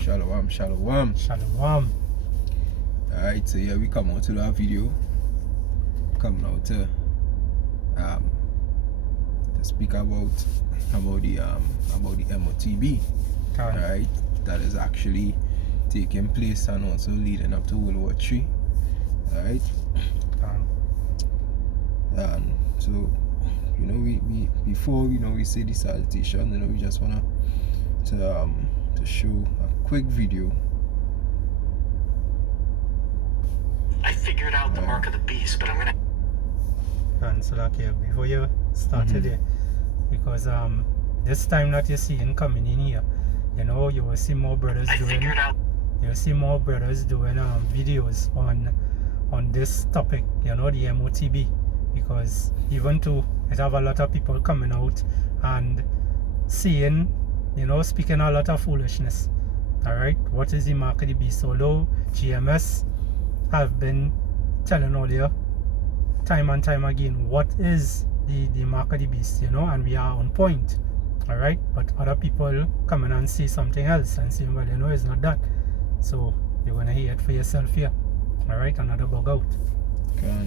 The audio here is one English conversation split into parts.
Shalom, shalom. Shalom. Alright, so yeah, we come out to our video. Coming out to speak about the MOTB. Alright, that is actually taking place and also leading up to World War III. Alright. So we before we say the salutation, we just wanna to show a quick video. I figured out the mark of the beast, but I'm gonna. And so like before you started it, because this time that you're seeing coming in here, you will see more brothers doing videos on this topic, the MOTB, because even though it have a lot of people coming out and saying, speaking a lot of foolishness. Alright, what is the mark of the beast? Although GMS have been telling all you time and time again what is the mark of the beast, and we are on point. Alright, but other people come in and say something else and say, well, it's not that. So you're gonna hear it for yourself here. Alright, another bug out. Okay.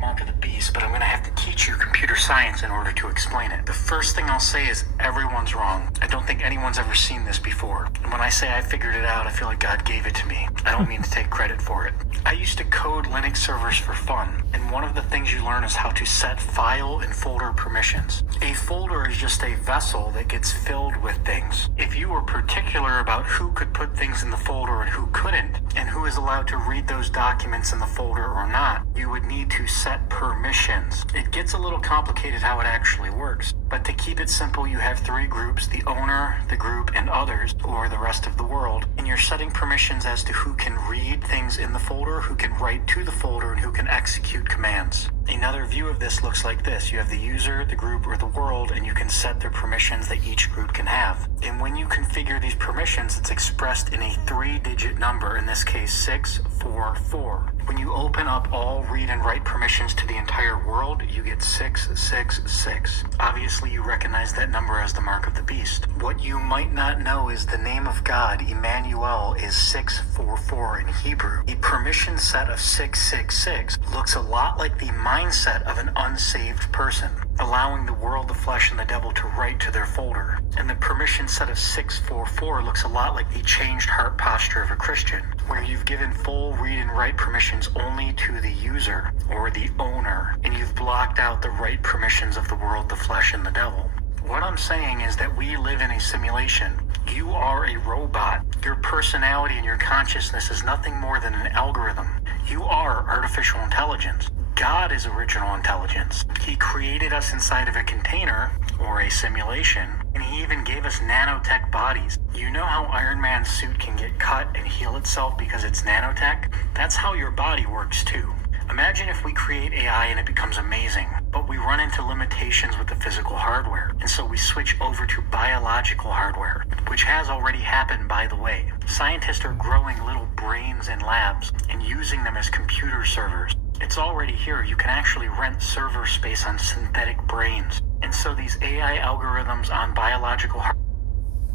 Mark of the beast, but I'm going to have to teach you computer science in order to explain it. The first thing I'll say is everyone's wrong. I don't think anyone's ever seen this before. And when I say I figured it out, I feel like God gave it to me. I don't mean to take credit for it. I used to code Linux servers for fun, and one of the things you learn is how to set file and folder permissions. A folder is just a vessel that gets filled with things. If you were particular about who could put things in the folder and who couldn't, and who is allowed to read those documents in the folder or not, you would need to set permissions. It gets a little complicated how it actually works, but to keep it simple, you have three groups: the owner, the group, and others, or the rest of the world, and you're setting permissions as to who can read things in the folder, who can write to the folder, and who can execute commands. Another view of this looks like this. You have the user, the group, or the world, and you can set their permissions that each group can have. And when you configure these permissions, it's expressed in a 3-digit number, in this case 644. When you open up all read and write permissions to the entire world, you get 666. Obviously, you recognize that number as the mark of the beast. What you might not know is the name of God, Emmanuel, is 644 in Hebrew. The permission set of 666 looks a lot like the mindset of an unsaved person, allowing the world, the flesh, and the devil to write to their folder. And the permission set of 644 looks a lot like the changed heart posture of a Christian, where you've given full read and write permissions only to the user or the owner, and you've blocked out the right permissions of the world, the flesh, and the devil. What I'm saying is that we live in a simulation. You are a robot. Your personality and your consciousness is nothing more than an algorithm. You are artificial intelligence. God is original intelligence. He created us inside of a container, or a simulation, and he even gave us nanotech bodies. You know how Iron Man's suit can get cut and heal itself because it's nanotech? That's how your body works too. Imagine if we create AI and it becomes amazing, but we run into limitations with the physical hardware, and so we switch over to biological hardware, which has already happened, by the way. Scientists are growing little brains in labs and using them as computer servers. It's already here. You can actually rent server space on synthetic brains. And so these AI algorithms on biological hardware.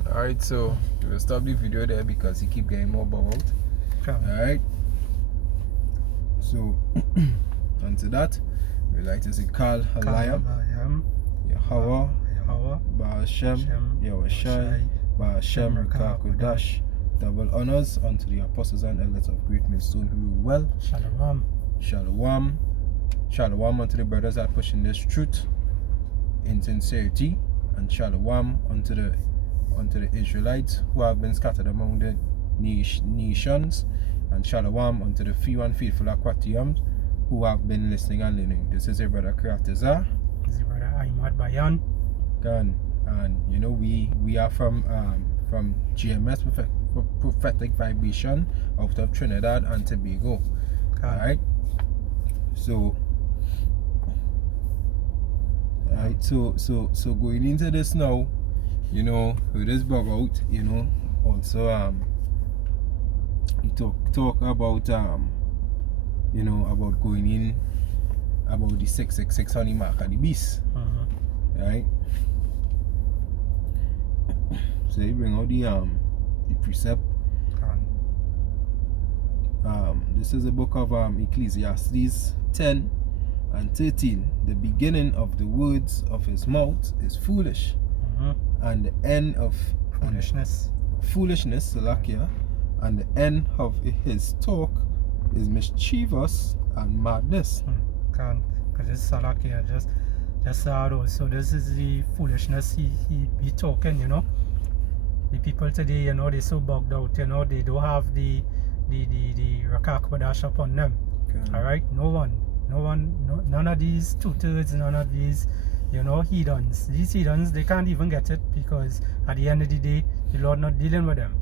Alright, so we'll stop the video there because he keep getting more bubbled. Alright. So onto that, we like to say Kal Halayam, Yahweh, Ba'ashem, Yahushai, Ba'ashem Rika Kodash. Double honors unto the apostles and elders of Great Millstone who rule well. Shalom. Shalom. Shalom unto the brothers that pushing this truth in sincerity, and shalom unto the Israelites who have been scattered among the nations, and shalom unto the few and faithful Aquatiums who have been listening and learning. This is your brother Kreatiza. This is your brother Ahmad Bayan. And we are from GMS Prophetic Vibration out of Trinidad and Tobago. Alright. So going into this now, with this bug out, also we talk about about going in about the 666 on the mark of the beast. Right? So they bring out the precept. This is a book of Ecclesiastes 10 and 13. The beginning of the words of his mouth is foolish, and the end of foolishness, Salakia, and the end of his talk is mischievous and madness. Because this Salakia just also this is the foolishness he be talking, you know. The people today, you know, they're so bugged out, you know, they don't have the Rakak Badash upon them. Alright? None of these two-thirds, none of these, you know, heathens. These heathens, they can't even get it because at the end of the day, the Lord not dealing with them.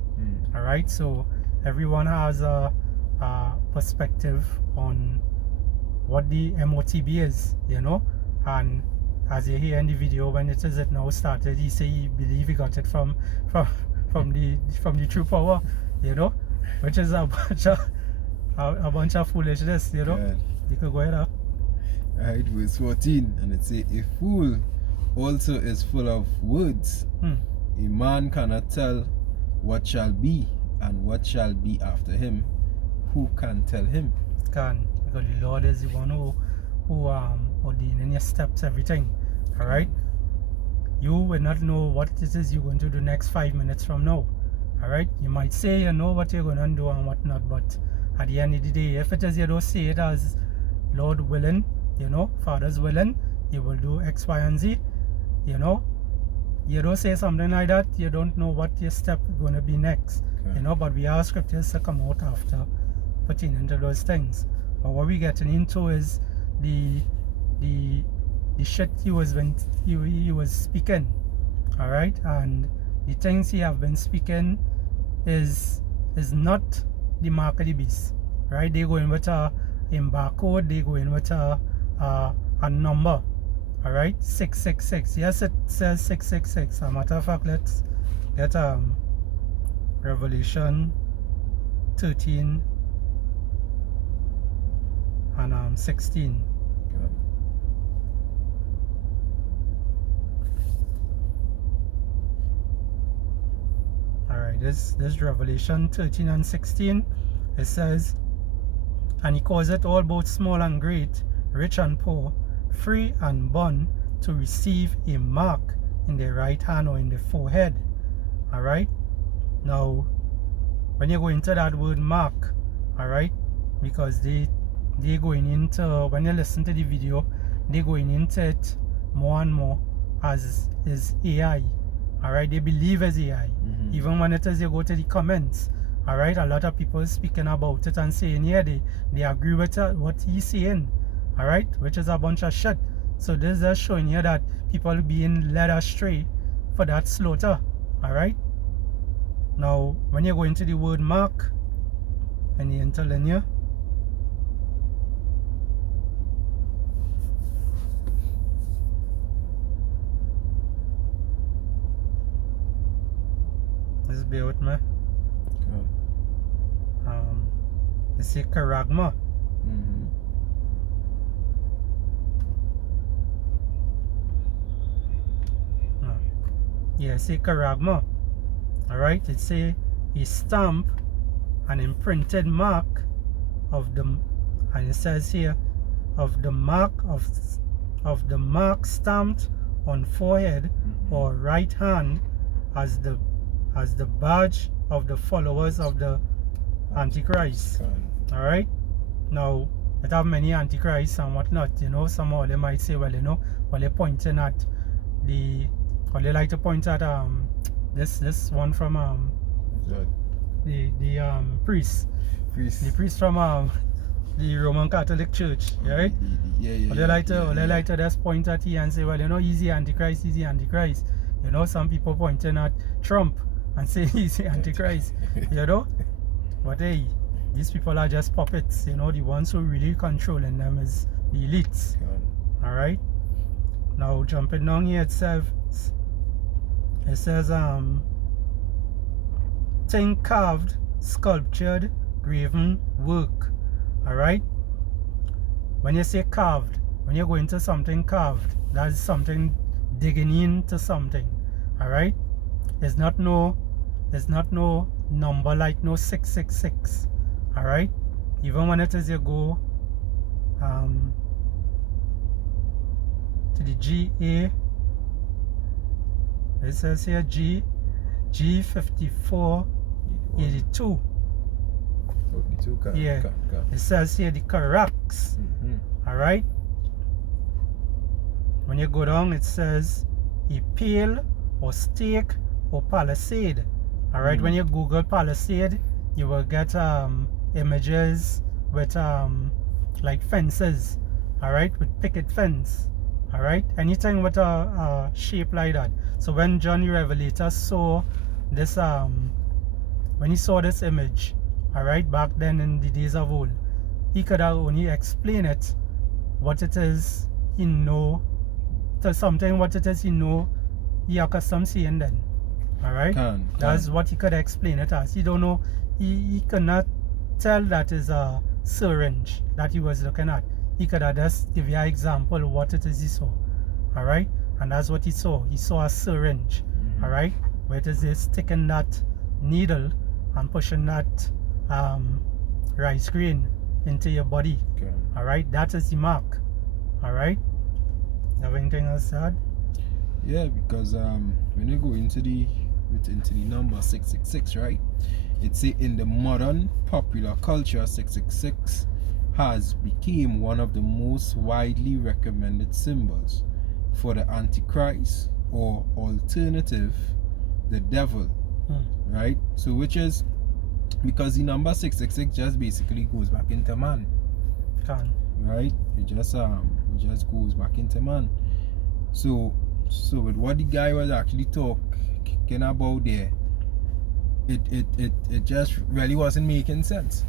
Alright? So everyone has a perspective on what the MOTB is, you know. And as you hear in the video, when it now started, he say he believe he got it from the true power, you know, which is a bunch of foolishness, you know. Yeah. You could go ahead. Alright, verse 14, and it say, a fool also is full of words. A man cannot tell what shall be and what shall be after him. Who can tell him? Can, because the Lord is the one who ordaining your steps, everything. Alright? You will not know what it is you're going to do next 5 minutes from now. Alright? You might say you know what you're going to do and what not, but at the end of the day, if it is you don't say it as Lord willing, you know, Father's willing, you will do X, Y, and Z, you know. You don't say something like that, you don't know what your step is going to be next. You know, but we have scriptures to come out after putting into those things. But what we're getting into is the shit he was speaking. Alright? And the things he have been speaking is not the mark of the beast. Right? They go in with a barcode, they go in with a number. Alright? 666. Yes, it says 666. As a matter of fact, let's get Revelation 13 and 16. Alright, this Revelation 13 and 16. It says, and he calls it all both small and great, rich and poor, free and bond, to receive a mark in the right hand or in the forehead. Alright? Now, when you go into that word mark, alright, because they going into, when you listen to the video, they going into it more and more as is AI. Alright, they believe as AI. Even when it is you go to the comments, alright, a lot of people speaking about it and saying, yeah, they agree with what he's saying, alright, which is a bunch of shit. So this is showing you that people being led astray for that slaughter, alright. Now, when you go into the word mark, and you're telling you, just bear with me. They say charagma. Yeah, say charagma. Alright, it say a stamp, an imprinted mark of the, and it says here, of the mark stamped on forehead or right hand as the badge of the followers of the Antichrist. Alright? Now, it have many Antichrists and whatnot, you know. Some of them might say, well, you know, well, they're pointing at or they like to point at this one from the priest. The priest from the Roman Catholic Church, right? Yeah. They like to just point at you and say, well, you know, easy Antichrist. You know, some people pointing at Trump and say he's the Antichrist, you know. But hey, these people are just puppets, you know. The ones who really controlling them is the elites. Alright. Now jumping down here itself, it says thing carved, sculptured, graven work. Alright. When you say carved, when you go into something carved, that's something digging into something. Alright? There's not no number like no 666. Alright? Even when it is you go to the GA, it says here G5482. 82 Yeah. It says here the Caracas. Alright? When you go down, it says a pale or stake or palisade. Alright, when you Google palisade, you will get images with like fences. Alright, with picket fence. Alright, anything with a shape like that. So when John the Revelator saw this when he saw this image, alright, back then in the days of old, he could have only explained it, what it is he know, to something what it is he know he accustomed seeing then. Alright? That's what he could explain it as. He don't know, he could not tell that is a syringe that he was looking at. He could have just give you an example of what it is he saw. Alright? And that's what he saw. He saw a syringe. Alright? Where it is sticking that needle and pushing that rice grain into your body. Alright? That is the mark. Alright? Have anything else to add? Yeah, because when you go into the number 666, right? It say in the modern popular culture, 666 has become one of the most widely recommended symbols for the Antichrist, or alternative, the devil. Right? So which is because the number 666 just basically goes back into man. Right? It just goes back into man. So with what the guy was actually talking about there, it just really wasn't making sense.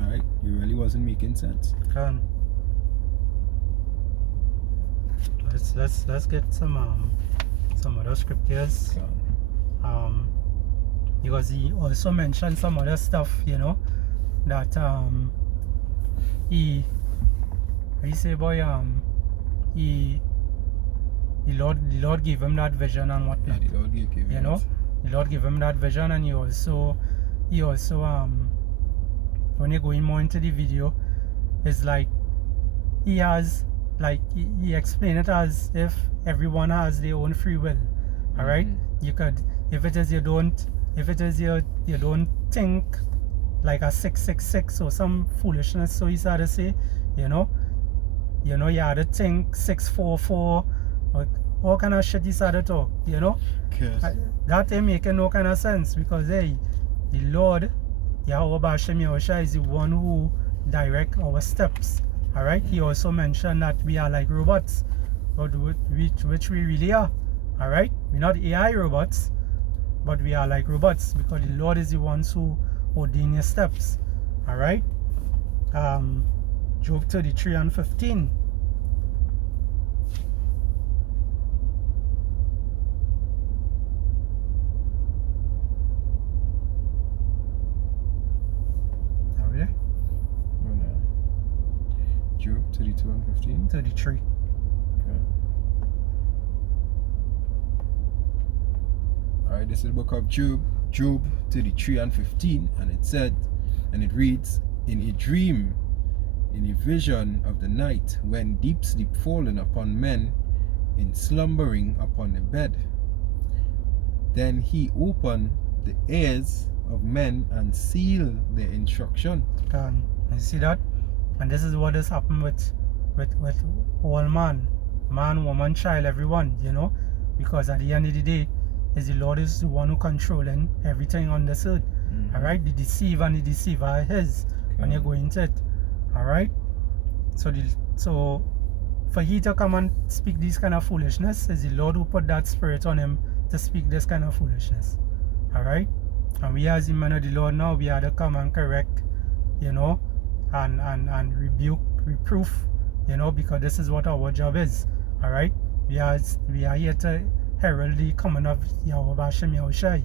Right? It really wasn't making sense. Let's get some other scriptures. Because he also mentioned some other stuff, you know, that he say boy the Lord gave him that vision and whatnot. Yeah, the Lord gave him, you know, the Lord gave him that vision, and he also when you go in more into the video, it's like he has, like he explained it as if everyone has their own free will. Alright? You could, if it is you don't think like a 666 or some foolishness, so he started to say, you know, you had to think 644 or all kind of shit he started to talk, you know. That ain't making no kind of sense, because hey, the Lord Yahweh Bashem Yahushua is the one who direct our steps. Alright? He also mentioned that we are like robots, but which we really are. Alright? We're not AI robots, but we are like robots, because the Lord is the ones who ordain your steps. Alright? Job 33 and 15. Are we there? Oh, no. Job 32 and 15? 33. Okay. Alright, this is the book of Job 33 and 15, and it said, and it reads, in a dream, in a vision of the night, when deep sleep fallen upon men, in slumbering upon the bed, then he opened the ears of men and sealed their instruction. You see that? And this is what has happened with all man, woman, child, everyone, you know, because at the end of the day, is the Lord is the one who controlling everything on this earth. Alright? The deceiver and the deceiver is when you go into it. Alright? So for he to come and speak this kind of foolishness, is the Lord who put that spirit on him to speak this kind of foolishness. Alright? And we as the men of the Lord now, we are to come and correct, you know, and rebuke, reproof, you know, because this is what our job is. Alright? We are here to herald the coming of Yahweh Bashem Yahushua.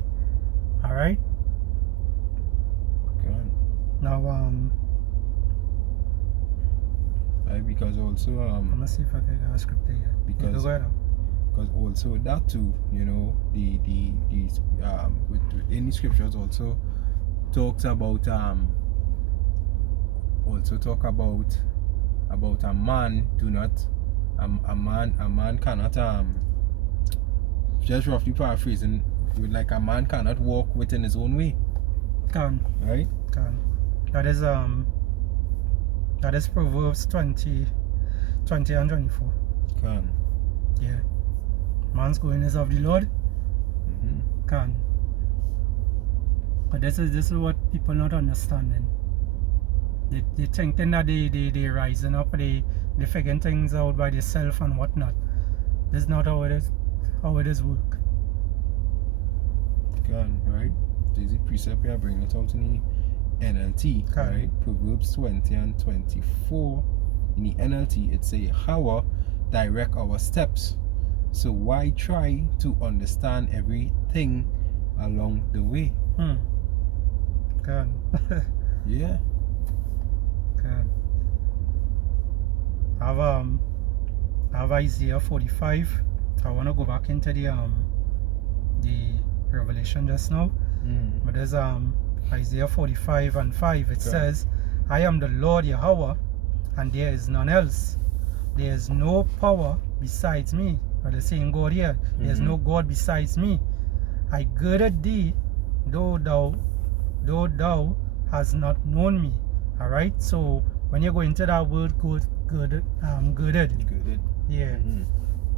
Alright? Okay. Now because also I'm gonna see if I can get a script here. because also that too, you know, these within the scriptures also talks about also talk about a man do not a man cannot just roughly paraphrasing, like a man cannot walk within his own way. Can. Right? Can. That is Proverbs 20 and 24. Can. Yeah. Man's going is of the Lord. Can. But this is what people not understanding. They thinking that they rising up, they figuring things out by themselves and whatnot. This is not how it is work. Can, right? There's a precept here, bring it out in the NLT, Can. right? Proverbs 20 and 24. In the NLT, it say, "How direct our steps. So why try to understand everything along the way?" Can. Yeah. Can. I have Isaiah 45. I want to go back into the Revelation just now. But there's Isaiah 45 and 5. It says, "I am the Lord Yahweh, and there is none else. There is no power besides me." Or the saying God here, there is no God besides me. "I girded thee, though thou hast not known me." All right. So when you go into that word girded, Good. yeah.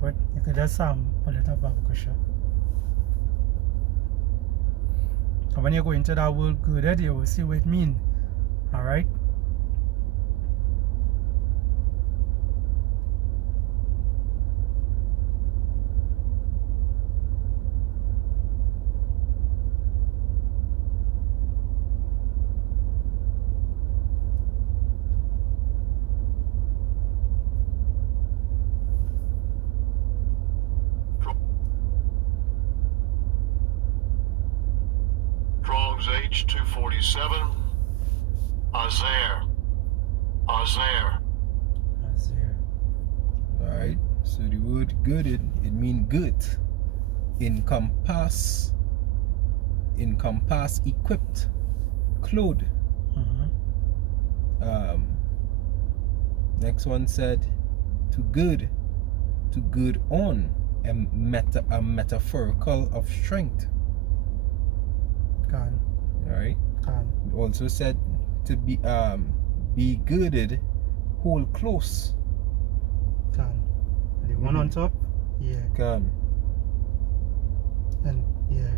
But you could just pull it up, Babakusha. So when you go into that word girded, you will see what it means. All right. Strong's H247. Azer. Alright. So the word girded, it means good. Encompass, equipped, clothed. Next one said to gird on, a metaphorical of strength. Can. Alright. Can. Also said to be girded, hold close. Can. The one on top? Yeah. Can. And yeah.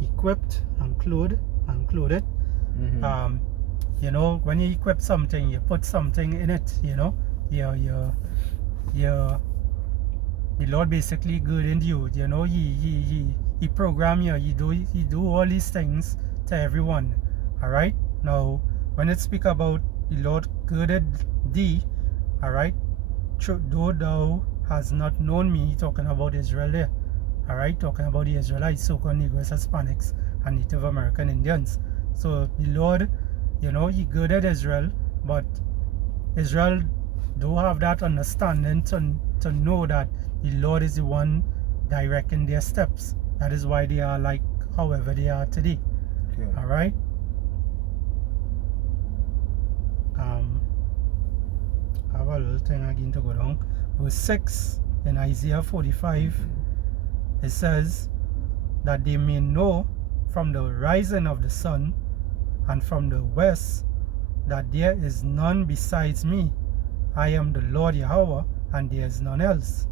Equipped and clothed. You know, when you equip something, you put something in it, you know. The Lord basically girded you, you know, he program you, he do all these things to everyone. Alright? Now when it speak about the Lord girded thee, alright, though thou hast not known me, talking about Israel there. Alright, talking about the Israelites, so-called Negroes, Hispanics, and Native American Indians. So the Lord, you know, he girded Israel, but Israel don't have that understanding to know that the Lord is the one directing their steps. That is why they are like however they are today. Okay. Alright? I have a little thing again to go down. Verse 6 in Isaiah 45, it says that they may know from the rising of the sun and from the west that there is none besides me. I am the Lord Yahweh, and there is none else.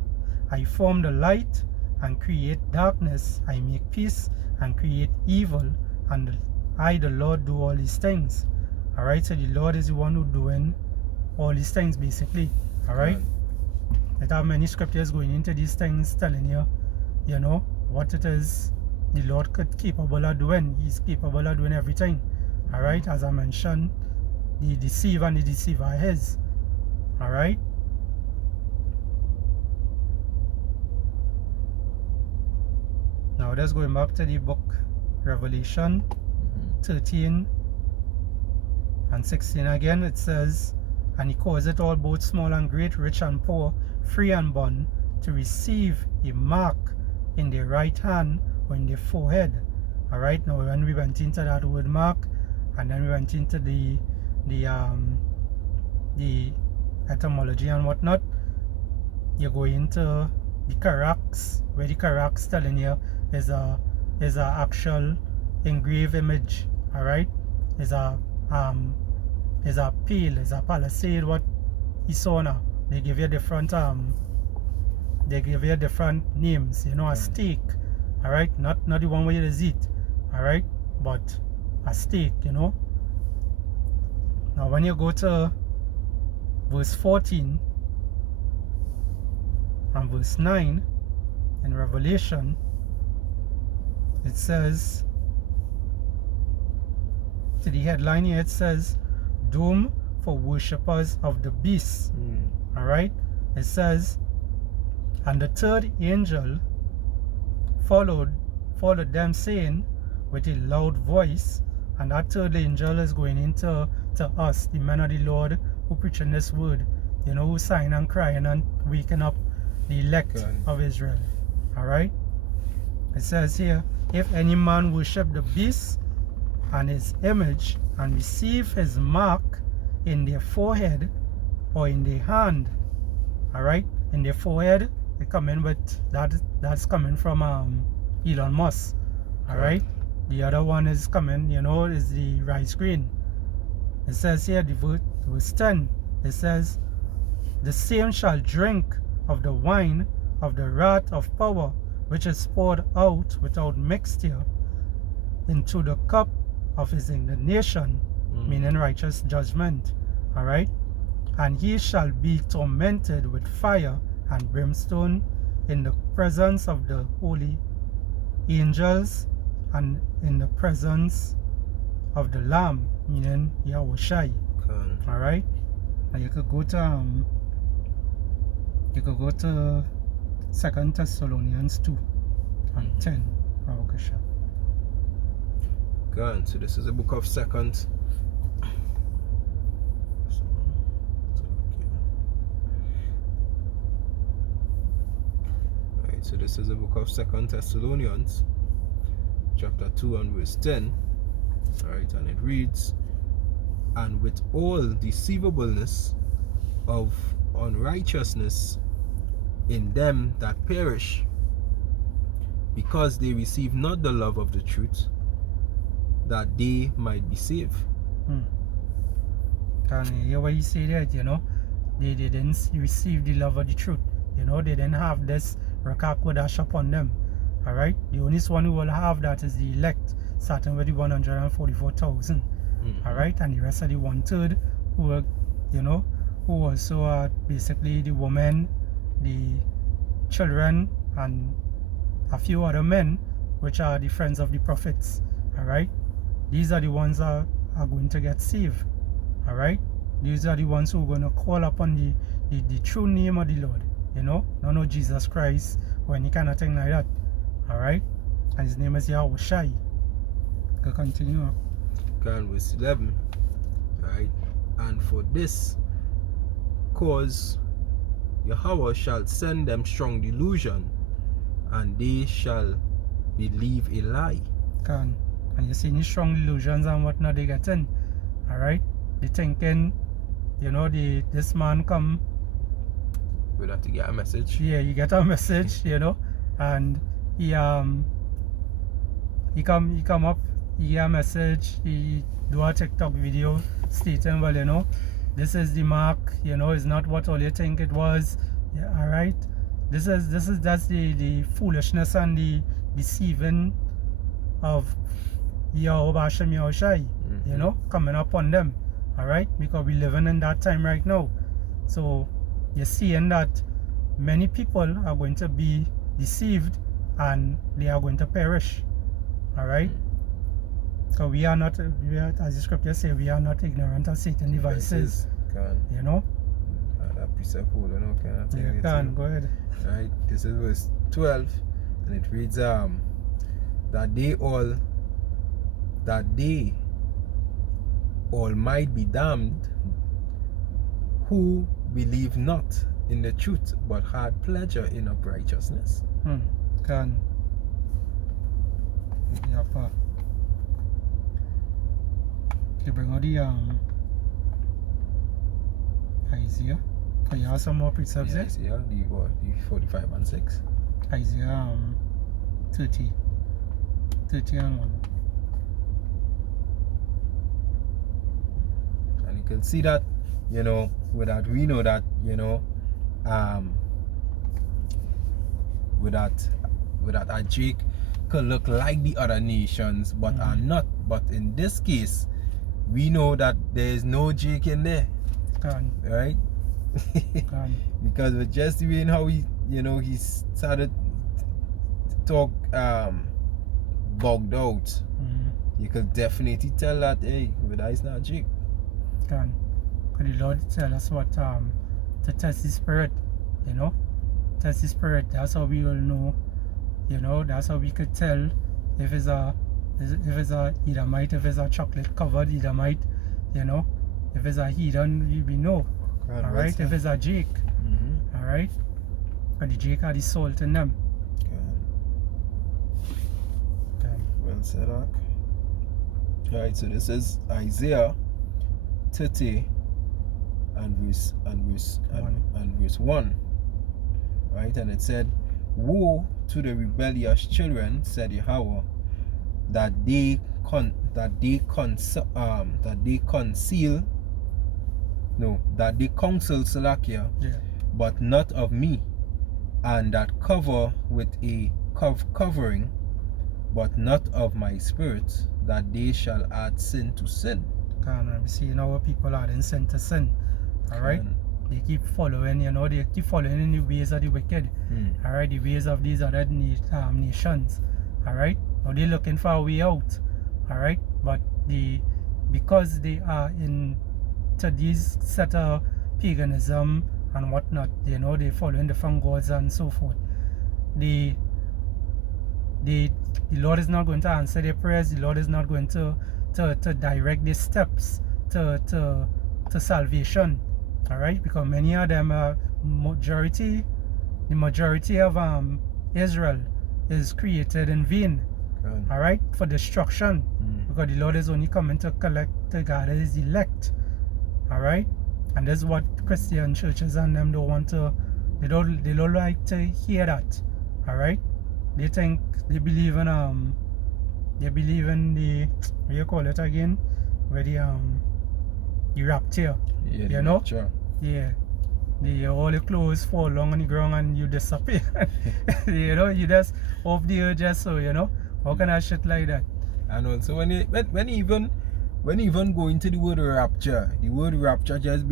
I form the light and create darkness. I make peace and create evil, and I, the Lord, do all these things. Alright, so the Lord is the one who doing all these things basically. Alright? It have many scriptures going into these things telling you, you know, what it is the Lord could capable of doing. He's capable of doing everything. Alright, as I mentioned, the deceiver and the deceiver are his. Alright? Now let's go back to the book Revelation 13 and 16 again. It says, And he causeth all, both small and great, rich and poor, free and bond, to receive a mark in their right hand or in their forehead. Alright, now when we went into that word mark, and then we went into the etymology and whatnot, you go into the characters, where the characters telling you is a actual engraved image. Alright, is a pale, is a palisade, what you saw now. They give you different names, you know, a stake. Alright, not the one where you just eat, alright, but a stake, you know. Now when you go to verse 14 and verse 9 in Revelation, it says, to the headline here, it says, doom for worshippers of the beast. Alright, it says, and the third angel followed them, saying with a loud voice, and that third angel is going into us, the men of the Lord who preaching this word, you know, who sighing and crying and waking up the elect of Israel. Alright, it says here, if any man worship the beast and his image, and receive his mark in their forehead or in their hand. Alright, in their forehead, they come in with that's coming from Elon Musk. Alright, the other one is coming, you know, is the rice grain. It says here, the verse 10, it says, the same shall drink of the wine of the wrath of power, which is poured out without mixture into the cup of his indignation, meaning righteous judgment. Alright, and he shall be tormented with fire and brimstone in the presence of the holy angels and in the presence of the Lamb, meaning Yahushai. Alright, now you could go to 2 Thessalonians 2 and 10. Good. So this is the book of Second. Right, so this is the book of 2 Thessalonians, chapter 2 and verse 10. Alright, and it reads, and with all deceivableness of unrighteousness in them that perish, because they receive not the love of the truth, that they might be saved. And you hear what he said there, you know, they didn't receive the love of the truth, you know, they didn't have this Rakak Kodash upon them. Alright, the only one who will have that is the elect, starting with the 144,000. Alright, and the rest of the 1/3 who were, you know, who also basically the women, the children, and a few other men, which are the friends of the prophets. Alright, these are the ones that are going to get saved. Alright, these are the ones who are going to call upon the true name of the Lord, you know, no Jesus Christ or any kind of thing like that. Alright, and his name is Yahushai. Go continue. And verse 11. Right, and for this cause Yahweh shall send them strong delusion, and they shall believe a lie. And you see any strong delusions and whatnot they get in. Alright, they thinking, you know, this man come, We'll have to get a message. yeah, you get a message, you know, and he come up, he get a message, he do a TikTok video stating, well, you know, this is the mark, you know, it's not what all you think it was. Yeah, alright, that's the foolishness and the deceiving of Yahushai, you know, coming up on them. Alright, because we're living in that time right now. So you're seeing that many people are going to be deceived and they are going to perish. Alright, so we are not, as the scripture says, we are not ignorant of Satan's devices. You know, that precept hold, you know, kind of thing. you can go ahead. Right, this is verse 12, and it reads that they all might be damned who believe not in the truth, but had pleasure in unrighteousness. Kan. Yapa. You bring out the Isaiah. Can you have some more precepts there? Isaiah, the 45 and 6. Isaiah 30 and 1. And you can see that, with that we know that, with that a Jake could look like the other nations but are not. But in this case, we know that there is no Jake in there. Kan. Right? Kan. Because with just seeing how he started to talk bugged out, you could definitely tell that, hey, with that is not Jake. Kan. Could the Lord tell us what to test the spirit, Test the spirit. That's how we will know, that's how we could tell if it's a Edomite, if it's a chocolate covered Edomite, if it's a heathen, we know. Alright, if it's a Jake, alright, but the Jake had the salt in them. Well said, Ark. Alright, so this is Isaiah 30 and verse 1. Right, and it said, "Woe to the rebellious children," said Yahweh, that they counsel Salakia, but not of me, and that cover with a covering, but not of my spirit, that they shall add sin to sin. Can we see our people adding sin to sin? Alright? They keep following, they keep following in the ways of the wicked. Alright, the ways of these other nations. Alright? Now they're looking for a way out. Alright? But because they are to these set of paganism and whatnot, they're following different gods and so forth. The Lord is not going to answer their prayers. The Lord is not going to direct their steps to salvation. Alright, because many of them the majority of Israel is created in vain. Alright, for destruction. Because the Lord is only coming to collect, to gather his elect. Alright, and this is what Christian churches and them don't want to, they don't like to hear that. Alright, they believe in the, what you call it again, where the rapture. Yeah, rapture. Yeah. All the clothes fall along on the ground and you disappear. You just off the earth just so, how can I shit like that? And also when even going to the word rapture just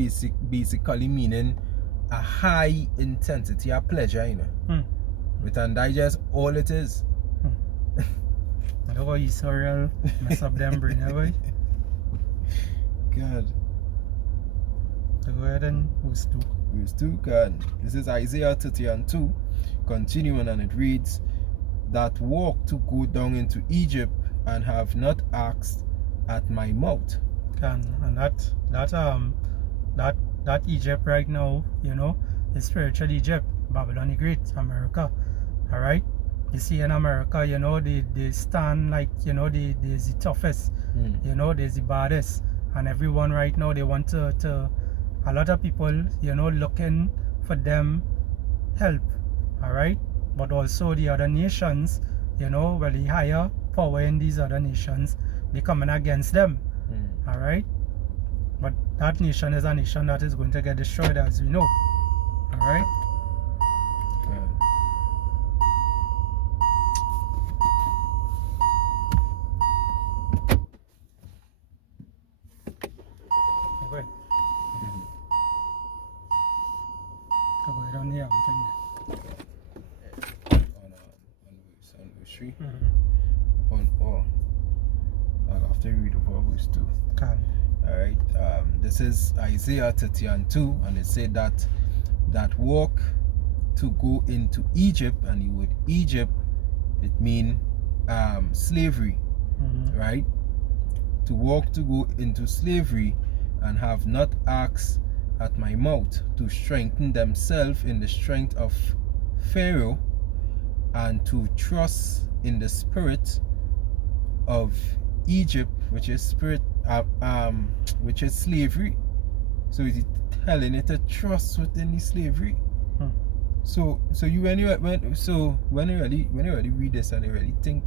basically meaning a high intensity of pleasure, But and that just all it is. I don't know Israel mess up them brain, have I? God. So go ahead and verse 2. Verse 2, God. This is Isaiah 30 and 2. Continuing, and it reads, "That walk to go down into Egypt and have not asked at my mouth." And that Egypt right now, is spiritual Egypt, Babylon the Great, America. Alright? You see in America, they stand like, there's the toughest, there's the baddest. And everyone right now, they want to a lot of people, looking for them help. Alright? But also the other nations, well, the higher power in these other nations, they coming against them. Alright? But that nation is a nation that is going to get destroyed, as we know. Alright? Okay. So go down here, On verse 3. I'll have to read over verse 2. Alright, this is Isaiah 30 and 2, and it said that walk to go into Egypt, and the word Egypt, it means slavery, right? To walk to go into slavery and have not asked at my mouth to strengthen themselves in the strength of Pharaoh, and to trust in the spirit of Egypt, which is slavery. So it's telling it to trust within the slavery. So when you really read this and you really think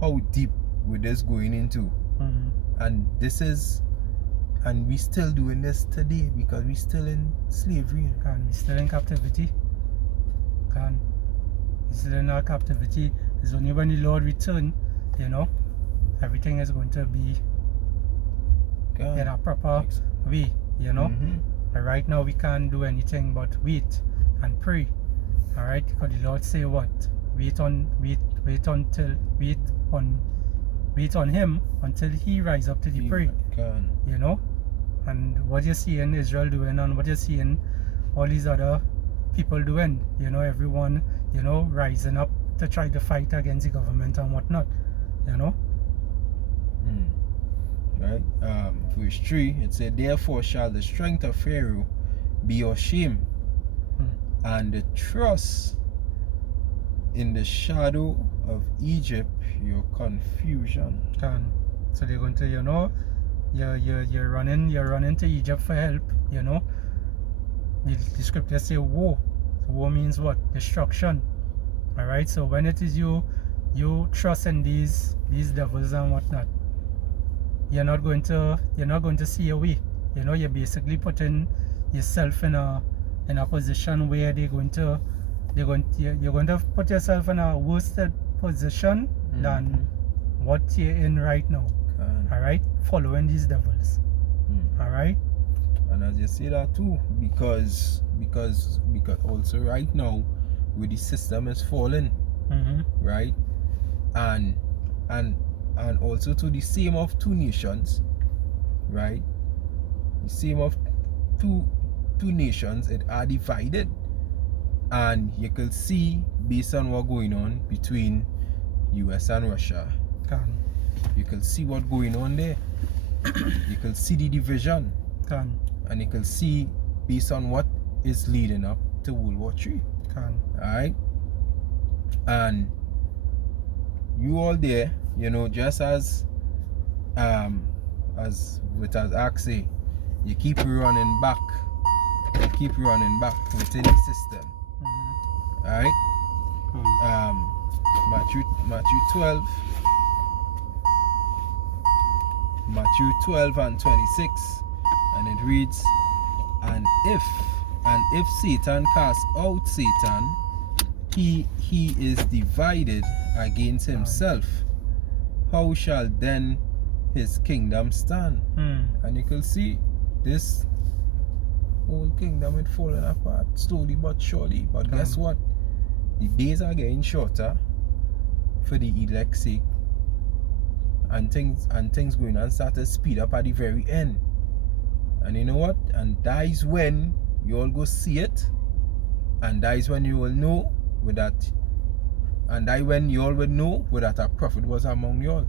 how deep with this going into, and we still doing this today because we still in slavery. And we still in captivity. We still in our captivity. It's only when the Lord return, everything is going to be in a proper way, And right now we can't do anything but wait and pray. Alright, because the Lord say what? Wait on him until he rise up to the prey. And what you see in Israel doing, and what you see in all these other people doing, everyone, rising up to try to fight against the government and whatnot, Right? Verse 3, it said, therefore shall the strength of Pharaoh be your shame, and the trust in the shadow of Egypt your confusion. So they're going to, you're running to Egypt for help, The scriptures say woe. So woe means what? Destruction. Alright, so when it is you trust in these devils and whatnot, you're not going to see a way. You're basically putting yourself in a position where you're going to put yourself in a worse position than what you're in right now. Alright? Following these devils. Alright? And as you say that too, because also right now where the system is falling, right? And also to the same of two nations, right? The same of two nations, it are divided. And you can see based on what going on between US and Russia. You can see what going on there. You can see the division. And you can see based on what is leading up to World War III. Alright? And you all there, just as say, you keep running back within the system. Alright? Matthew 12 and 26, and it reads, and if Satan cast out Satan, he is divided against himself. How shall then his kingdom stand? And you can see this whole kingdom is falling apart slowly but surely. But guess what? The days are getting shorter for the elect's sake, and things going on start to speed up at the very end. And you know what? And that is when you all go see it, and that is when you will know that a prophet was among you all.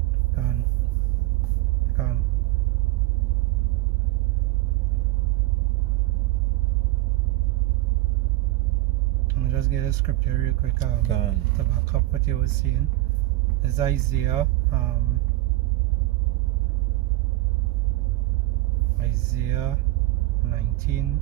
Let me just get a scripture real quick to back up what you were saying. It's Isaiah 19.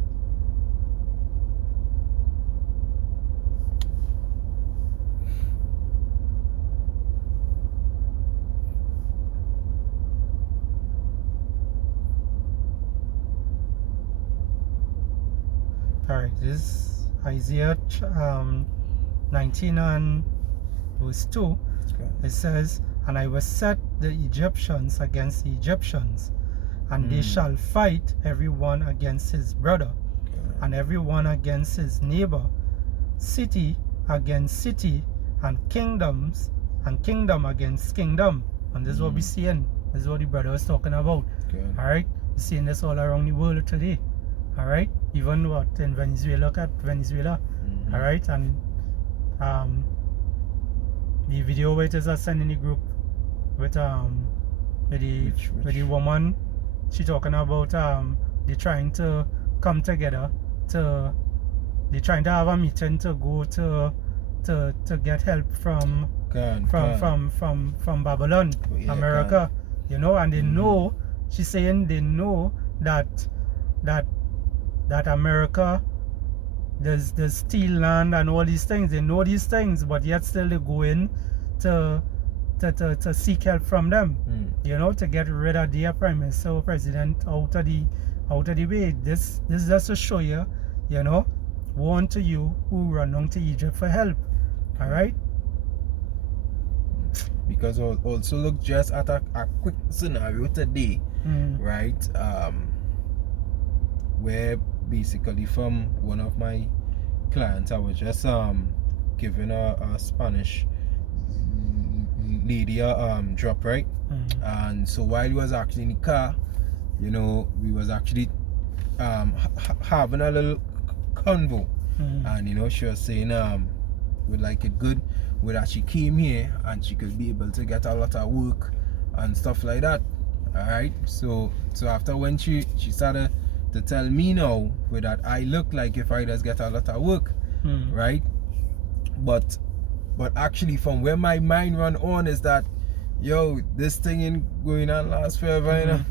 Alright, this is Isaiah 19 and verse 2. It says, and I will set the Egyptians against the Egyptians, and they shall fight everyone against his brother, and everyone against his neighbor, city against city, and kingdom against kingdom. And this is what we're seeing. This is what the brother was talking about. Alright, we're seeing this all around the world today. Alright, even what in Venezuela, look at Venezuela. Alright, and the video where it is sent in the group with the woman, she talking about they trying to come together they're trying to have a meeting to go to get help from Babylon, Yeah, America, you know, and they know, she's saying they know that America, there's steel land and all these things. They know these things, but yet still they go in to seek help from them, you know, to get rid of their prime minister or president out of the way. This just to show you, you know, warn to you who run down to Egypt for help. All right. Because also look just at a quick scenario today, right? Where basically from one of my clients, I was just giving a Spanish lady a drop, right? And so while he was actually in the car, you know, we was actually having a little convo, and you know, she was saying would like it good that she came here and she could be able to get a lot of work and stuff like that. All right, so after when she started to tell me now with that I look like if I just get a lot of work, right? But actually from where my mind run on is that, yo, this thing ain't going on last forever, you know.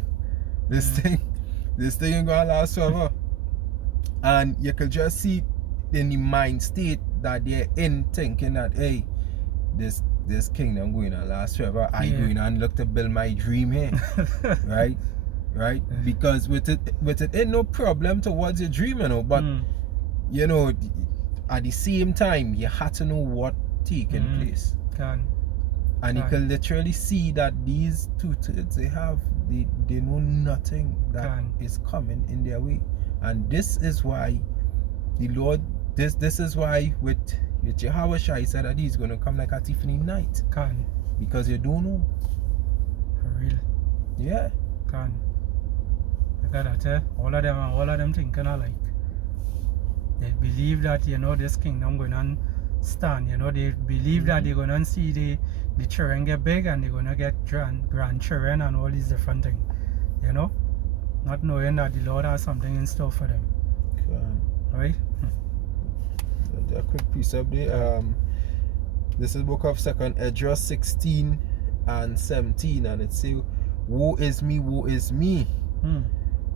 This thing ain't gonna last forever. And you could just see in the mind state that they're in, thinking that, hey, this kingdom going to last forever. I going and look to build my dream here. right? Because with it ain't no problem towards your dream, you know, but you know, at the same time you have to know what taking place. And you can literally see that these 2/3 they know nothing that is coming in their way. And this is why the Lord, this is why with Jehovah Shai said that he's going to come like a thief in the night. Because you don't know. For real. Yeah. Look at that, all of them thinking alike. They believe that, you know, this kingdom going to stand, you know, they believe that they're going to see the children get big and they're going to get grandchildren and all these different things, you know, not knowing that the Lord has something in store for them. Right? A quick precept there. This is book of 2nd Esdras 16 and 17, and it says, woe is me,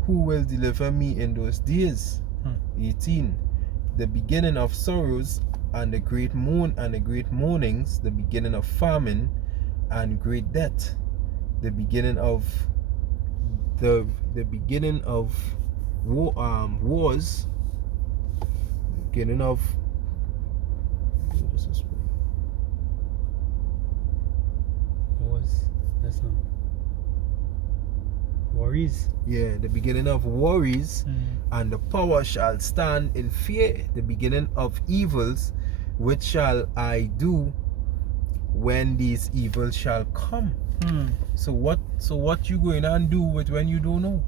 who will deliver me in those days? 18, the beginning of sorrows and the great mournings, the beginning of famine and great death, the beginning of wars, beginning of worries. Yeah, the beginning of worries, and the power shall stand in fear, the beginning of evils, which shall I do when these evils shall come. So what you going on do with when you don't know?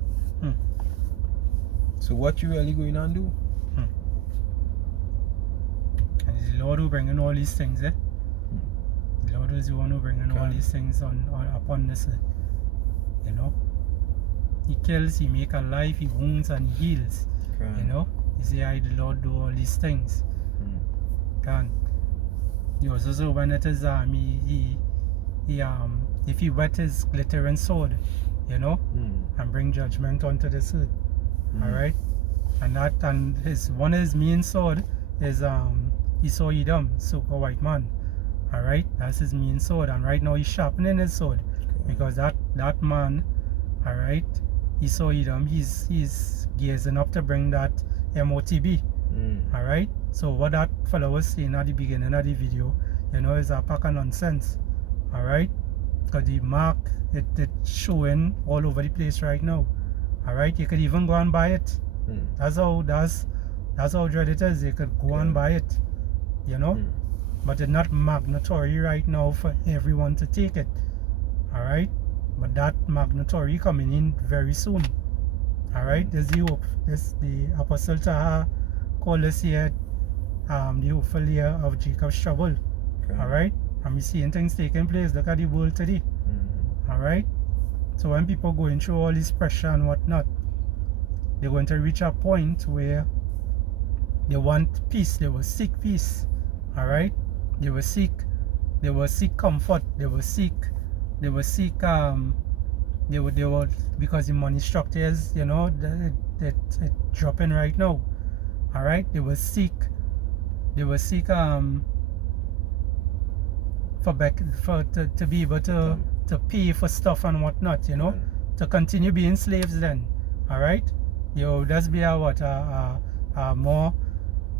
So what you really going on do? And it's the Lord who bringing all these things, eh? The Lord is the one who bringing all these things upon this earth. You know? He kills, he make alive, he wounds and he heals. You know? You see how the Lord do all these things. You also saw when it is if he wet his glittering sword, you know, and bring judgment onto this earth. Alright? And one of his main sword is Esau Edom, so-called white man. Alright? That's his main sword, and right now he's sharpening his sword. Because that man, alright, Esau Edom, he's gearing up to bring that MOTB. Alright? So what that fellow was saying at the beginning of the video, you know, is a pack of nonsense. Alright? Because the mark, it's showing all over the place right now. Alright? You could even go and buy it. That's how dread it is. You could go and buy it. You know? But it's not mandatory right now for everyone to take it. Alright? But that mandatory coming in very soon. Alright? There's the hope. The Apostle Taha called this year the hopeful year of Jacob's trouble. Alright? And we seeing things taking place. Look at the world today. Alright? So when people going through all this pressure and whatnot, they're going to reach a point where they want peace. They will seek peace. All right. They will seek comfort. They will seek because the money structure is, you know, it dropping right now. All right. They will seek to be able to pay for stuff and whatnot, you know, to continue being slaves then. All right. That's be a more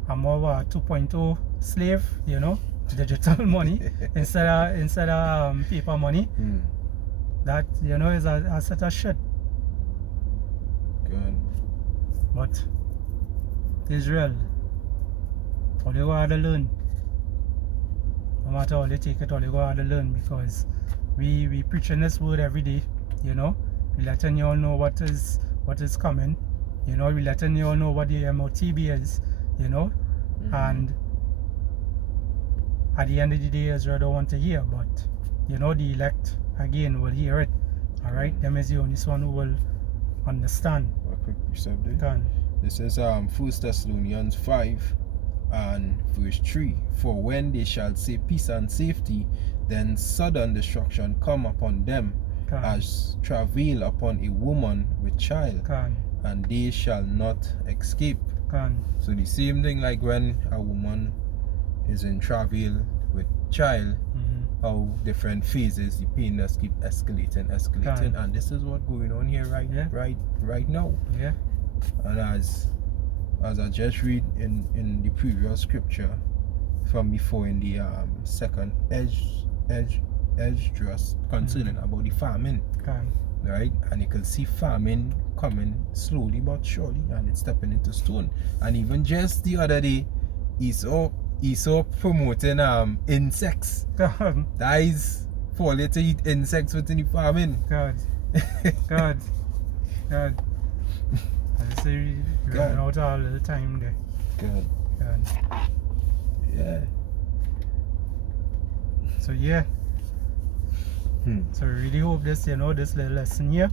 2.0 slave, you know, digital money instead of paper money. That, you know, is a set of shit. Good. But Israel, all you gotta learn. No matter how they take it, all you gotta learn, because we preaching this word every day, you know. We letting you all know what is coming, you know. We letting you all know what the MOTB is, you know. And at the end of the day, Israel don't want to hear, but you know, the elect again will hear it. All right, them is the only one who will understand. A quick precept there. This is 1 Thessalonians 5 and verse 3. For when they shall say peace and safety, then sudden destruction come upon them, as travail upon a woman with child, and they shall not escape. So the same thing like when a woman is in travail with child, how different phases the pain just keep escalating, and this is what going on here right now. Yeah. And as I just read in the previous scripture from before in the second Esdras concerning about the famine, right? And you can see famine coming slowly but surely, and it's stepping into stone. And even just the other day, Esau promoting insects. That is for to eat insects within the famine. God. I say we run out all the time there. God. Yeah. So yeah. So we really hope this, you know, this little lesson here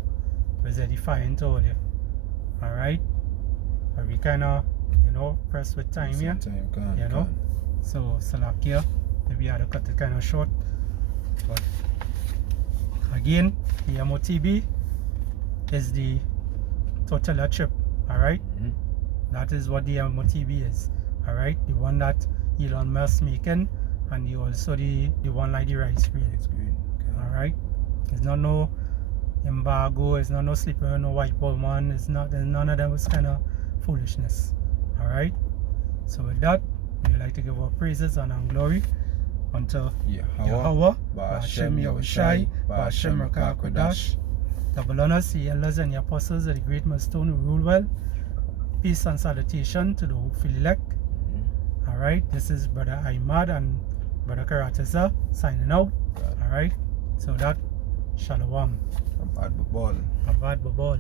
was edifying to all you. Alright? And we kinda, you know, pressed with time here. You know? So Salakia, maybe I had to cut it kinda short. But again, the MOTB is the total chip. Alright? That is what the MOTB is. Alright? The one that Elon Musk making, and also the one like the rice grain. Alright? It's not no embargo, it's not no sleeper, no white woman, it's not, there's none of those kind of foolishness. Alright? So with that, we would like to give our praises and our glory unto Yahweh, Ba'ashem Yahushai, Ba'ashem Rakah Kodash. Double honors, the elders and the apostles of the great milestone who rule well. Peace and salutation to the hopeful elect. Alright, this is Brother Ahmad and Brother Karatisa signing out. Alright, so that, Shalom. Abad Babal. Abad Babal.